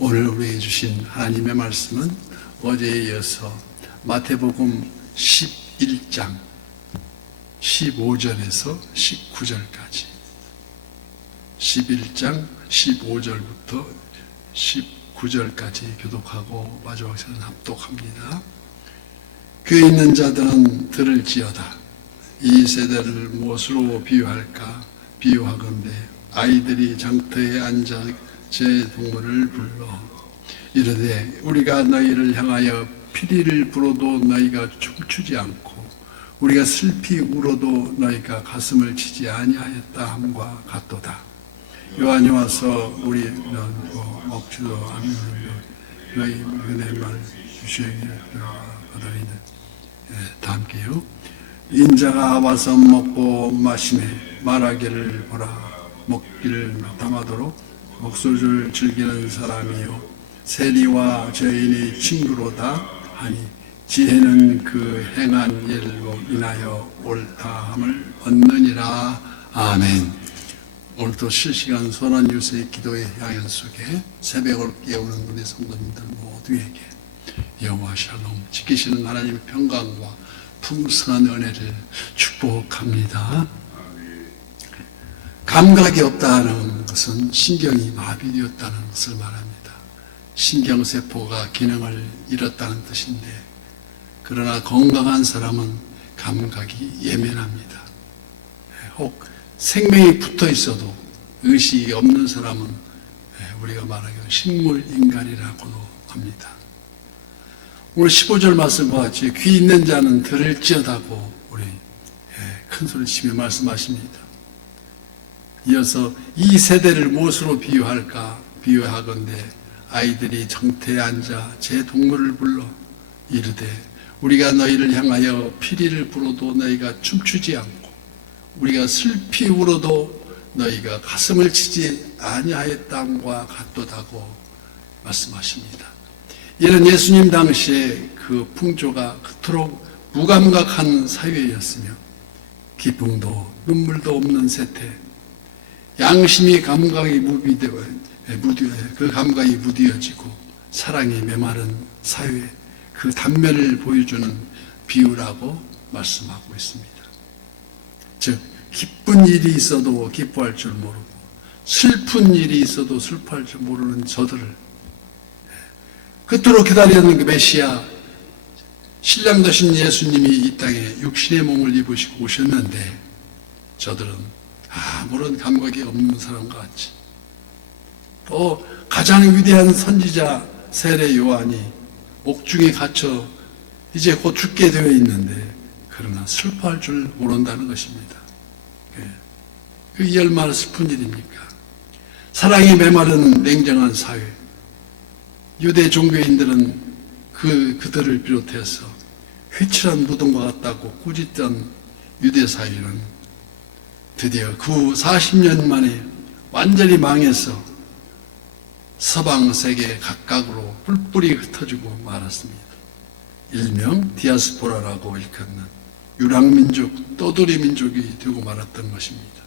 오늘 우리에게 주신 하나님의 말씀은 어제에 이어서 마태복음 11장 15절에서 19절까지 11장 15절부터 19절까지 교독하고 마지막 시간 합독합니다. 교회 있는 자들은 들을지어다. 이 세대를 무엇으로 비유할까? 비유하건대 아이들이 장터에 앉아 제 동물을 불러 이르되 우리가 너희를 향하여 피리를 불어도 너희가 춤추지 않고 우리가 슬피 울어도 너희가 가슴을 치지 아니하였다 함과 같도다. 요한이 와서 우리는 먹지도 않는 너희 은혜만 주시기를 바라리는 다 함께요. 인자가 와서 먹고 마시매 말하기를 보라. 먹기를 담아도록 목소리를 즐기는 사람이요 세리와 죄인의 친구로다 하니 지혜는 그 행한 일로 인하여 옳다함을 얻느니라. 아멘. 오늘도 실시간 선한 유세의 기도의 향연 속에 새벽을 깨우는 우리 성도님들 모두에게 여호와 샬롬 지키시는 하나님의 평강과 풍성한 은혜를 축복합니다. 감각이 없다는 것은 신경이 마비되었다는 것을 말합니다. 신경세포가 기능을 잃었다는 뜻인데, 그러나 건강한 사람은 감각이 예민합니다. 혹 생명이 붙어 있어도 의식이 없는 사람은 우리가 말하기로 식물인간이라고도 합니다. 오늘 15절 말씀과 같이 귀 있는 자는 들을지어다고 우리 큰 소리 치며 말씀하십니다. 이어서 이 세대를 무엇으로 비유할까? 비유하건대 아이들이 정태에 앉아 제 동물을 불러 이르되 우리가 너희를 향하여 피리를 불어도 너희가 춤추지 않고 우리가 슬피 울어도 너희가 가슴을 치지 아니하였다함과 같도다고 말씀하십니다. 이런 예수님 당시에 그 풍조가 그토록 무감각한 사회였으며 기쁨도 눈물도 없는 세태, 양심이 감각이 그 감각이 무디어지고 사랑이 메마른 사회, 그 단면을 보여주는 비유라고 말씀하고 있습니다. 즉 기쁜 일이 있어도 기뻐할 줄 모르고 슬픈 일이 있어도 슬퍼할 줄 모르는 저들을 그토록 기다리는 그 메시아 신랑 되신 예수님이 이 땅에 육신의 몸을 입으시고 오셨는데 저들은 아무런 감각이 없는 사람과 같이, 또 가장 위대한 선지자 세례 요한이 옥중에 갇혀 이제 곧 죽게 되어 있는데 그러나 슬퍼할 줄 모른다는 것입니다. 그게 얼마나 슬픈 일입니까? 사랑이 메마른 냉정한 사회, 유대 종교인들은 그들을 비롯해서 회칠한 무덤과 같다고 꾸짖던 유대 사회는 드디어 그 40년 만에 완전히 망해서 서방 세계 각각으로 뿔뿔이 흩어지고 말았습니다. 일명 디아스포라라고 일컫는 유랑민족, 떠돌이 민족이 되고 말았던 것입니다.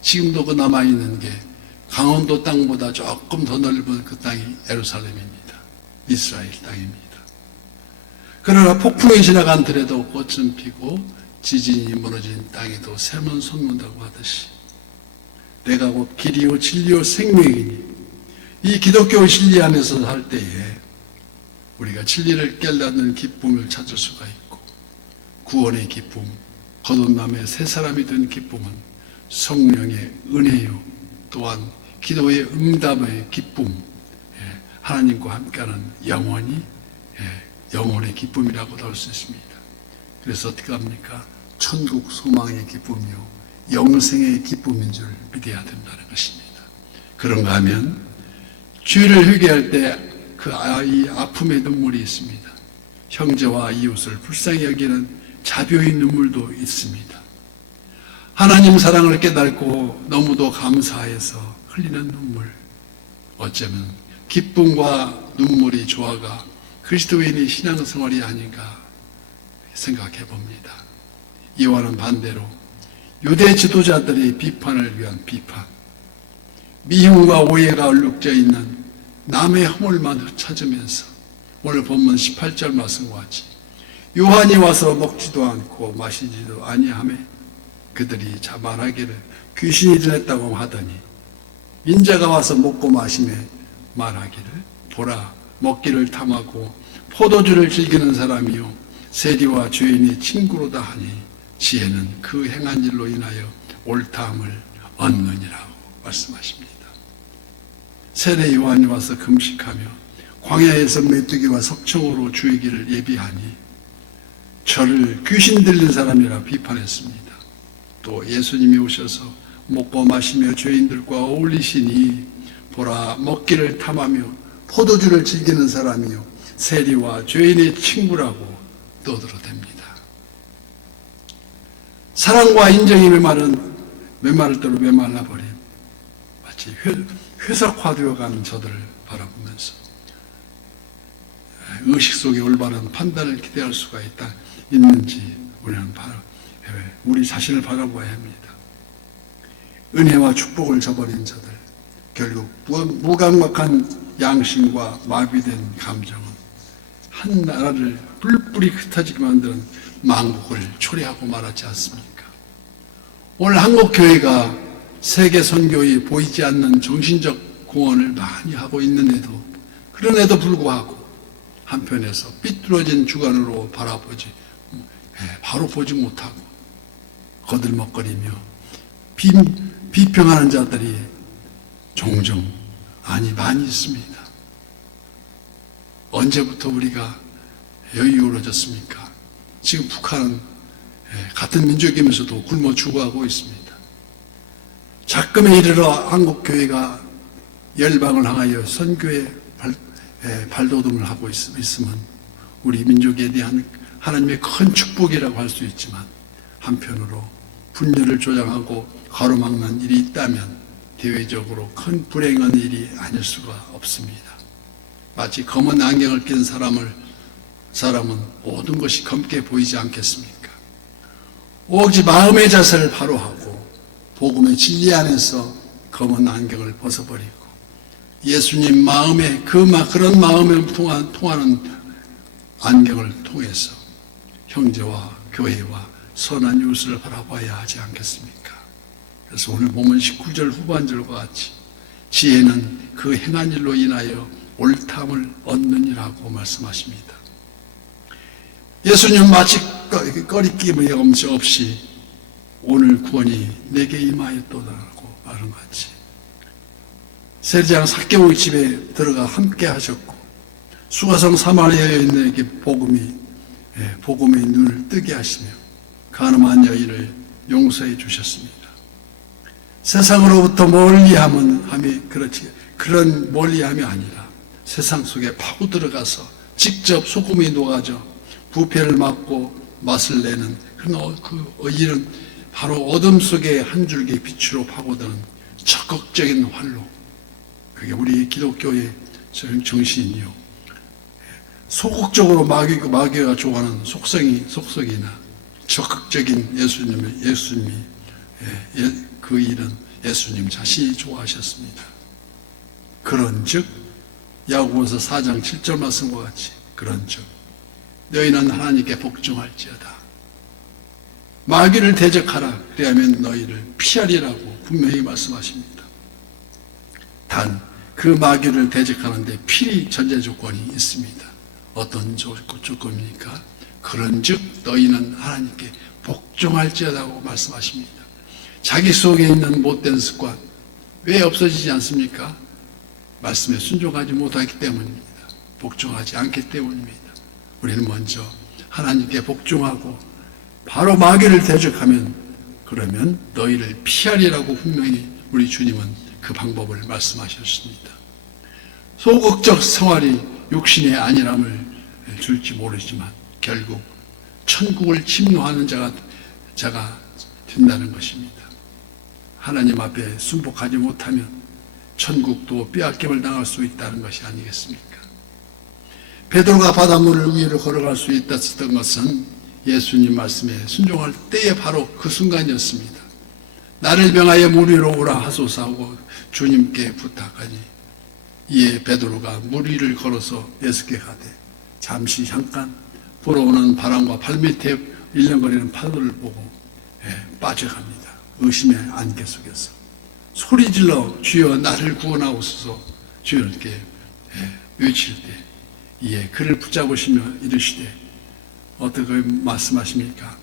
지금도 그 남아있는 게 강원도 땅보다 조금 더 넓은 그 땅이 예루살렘입니다. 이스라엘 땅입니다. 그러나 폭풍이 지나간 들에도 꽃은 피고 지진이 무너진 땅에도 샘은 솟는다고 하듯이 내가 곧 길이요 진리요 생명이니 이 기독교 진리 안에서 살 때에 우리가 진리를 깨닫는 기쁨을 찾을 수가 있고 구원의 기쁨, 거듭남의 새 사람이 된 기쁨은 성령의 은혜요 또한 기도의 응답의 기쁨, 하나님과 함께하는 영원의 기쁨이라고도 할 수 있습니다. 그래서 어떻게 합니까? 천국 소망의 기쁨이요 영생의 기쁨인 줄 믿어야 된다는 것입니다. 그런가 하면 죄를 회개할 때 그 아이 아픔의 눈물이 있습니다. 형제와 이웃을 불쌍히 여기는 자비의 눈물도 있습니다. 하나님 사랑을 깨닫고 너무도 감사해서 흘리는 눈물, 어쩌면 기쁨과 눈물이 조화가 그리스도인의 신앙생활이 아닌가 생각해 봅니다. 이와는 반대로 유대 지도자들의 비판을 위한 비판, 미움과 오해가 얼룩져 있는 남의 허물만 찾으면서 오늘 본문 18절 말씀과 같이 요한이 와서 먹지도 않고 마시지도 아니하며 그들이 말하기를 귀신이 들렸다고 하더니 인자가 와서 먹고 마시며 말하기를 보라 먹기를 탐하고 포도주를 즐기는 사람이요 세리와 죄인이 친구로다 하니 지혜는 그 행한 일로 인하여 옳다함을 얻느니라고 말씀하십니다. 세례 요한이 와서 금식하며 광야에서 메뚜기와 석청으로 죽이기를 예비하니 저를 귀신 들린 사람이라 비판했습니다. 또 예수님이 오셔서 먹고 마시며 죄인들과 어울리시니 보라 먹기를 탐하며 포도주를 즐기는 사람이요 세리와 죄인의 친구라고 떠들어댑니다. 사랑과 인정이 메마를 대로 메말라버린 마치 회색화되어가는 저들을 바라보면서 의식 속에 올바른 판단을 기대할 수가 있는지 우리는 우리 자신을 바라보아야 합니다. 은혜와 축복을 저버린 저들, 결국 무감각한 양심과 마비된 감정은 한 나라를 뿔뿔이 흩어지게 만드는 망국을 초래하고 말았지 않습니까? 오늘 한국교회가 세계 선교에 보이지 않는 정신적 공헌을 많이 하고 있는데도 그런에도 불구하고 한편에서 삐뚤어진 주관으로 바로 보지 못하고 거들먹거리며 비평하는 자들이 종종 많이 있습니다. 언제부터 우리가 여유로워졌습니까? 지금 북한은 같은 민족이면서도 굶어 죽어가고 있습니다. 작금에 이르러 한국교회가 열방을 향하여 선교의 발돋움을 하고 있으면 우리 민족에 대한 하나님의 큰 축복이라고 할 수 있지만 한편으로 분열을 조장하고 가로막는 일이 있다면 대외적으로 큰 불행한 일이 아닐 수가 없습니다. 마치 검은 안경을 낀 사람은 모든 것이 검게 보이지 않겠습니까? 오직 마음의 자세를 바로 하고 복음의 진리 안에서 검은 안경을 벗어버리고 예수님 마음에 그런 마음에 통하는 안경을 통해서 형제와 교회와 선한 이웃을 바라봐야 하지 않겠습니까? 그래서 오늘 보면 19절 후반절과 같이 지혜는 그 행한 일로 인하여 옳다함을 얻느니라고 말씀하십니다. 예수님 마치 꺼리낌이 없이 오늘 구원이 내게 임하였도다라고 말한 것 같이 세리장 삭개오의 집에 들어가 함께 하셨고 수가성 사마리아 여인에게 복음의 눈을 뜨게 하시며 가늠한 여인을 용서해 주셨습니다. 세상으로부터 멀리함이 그런 멀리함이 아니라 세상 속에 파고 들어가서 직접 소금이 녹아져 부패를 막고 맛을 내는 그 일은 바로 어둠 속에 한 줄기 빛으로 파고드는 적극적인 활로, 그게 우리 기독교의 정신이요. 소극적으로 마귀가 좋아하는 속성이나 적극적인 예수님이 그 일은 예수님 자신이 좋아하셨습니다. 그런즉 야고보서 4장 7절 말씀과 같이 그런즉 너희는 하나님께 복종할지어다. 마귀를 대적하라. 그리하면 너희를 피하리라고 분명히 말씀하십니다. 단 그 마귀를 대적하는데 필히 전제 조건이 있습니다. 어떤 조건입니까? 그런즉 너희는 하나님께 복종할지어다고 말씀하십니다. 자기 속에 있는 못된 습관 왜 없어지지 않습니까? 말씀에 순종하지 못하기 때문입니다. 복종하지 않기 때문입니다. 우리는 먼저 하나님께 복종하고 바로 마귀를 대적하면 그러면 너희를 피하리라고 분명히 우리 주님은 그 방법을 말씀하셨습니다. 소극적 생활이 육신의 안일함을 줄지 모르지만 결국 천국을 침노하는 자가 된다는 것입니다. 하나님 앞에 순복하지 못하면 천국도 빼앗김을 당할 수 있다는 것이 아니겠습니까? 베드로가 바닷물 위를 걸어갈 수 있었던 것은 예수님 말씀에 순종할 때에 바로 그 순간이었습니다. 나를 명하여 물 위로 오라 하소서 하고 주님께 부탁하니 이에 베드로가 물 위를 걸어서 예수께 가되 잠시 잠깐 불어오는 바람과 발밑에 일렁거리는 파도를 보고 빠져갑니다. 의심의 안개 속에서 소리질러 주여 나를 구원하옵소서 주여 이렇게 외칠 때 이에 그를 붙잡으시며 이르시되 어떻게 말씀하십니까?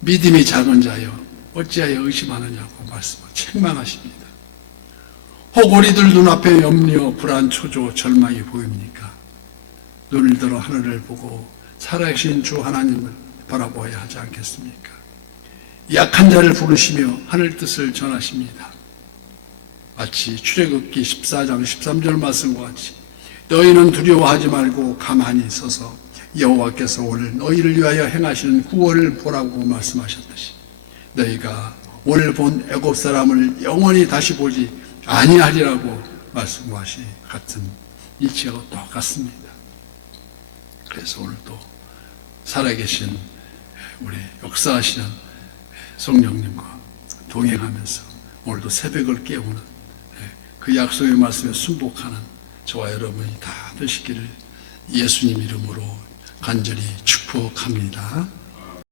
믿음이 작은 자여 어찌하여 의심하느냐고 책망하십니다. 혹 우리들 눈앞에 염려, 불안, 초조, 절망이 보입니까? 눈을 들어 하늘을 보고 살아계신 주 하나님을 바라보아야 하지 않겠습니까? 약한 자를 부르시며 하늘 뜻을 전하십니다. 마치 출애굽기 14장 13절 말씀과 같이 너희는 두려워하지 말고 가만히 서서 여호와께서 오늘 너희를 위하여 행하시는 구원을 보라고 말씀하셨듯이 너희가 오늘 본 애굽 사람을 영원히 다시 보지 아니하리라고 말씀하신 같은 이치와 똑같습니다. 그래서 오늘 또 살아계신 우리 역사하시는 성령님과 동행하면서 오늘도 새벽을 깨우는 그 약속의 말씀에 순복하는 저와 여러분이 다 되시기를 예수님 이름으로 간절히 축복합니다.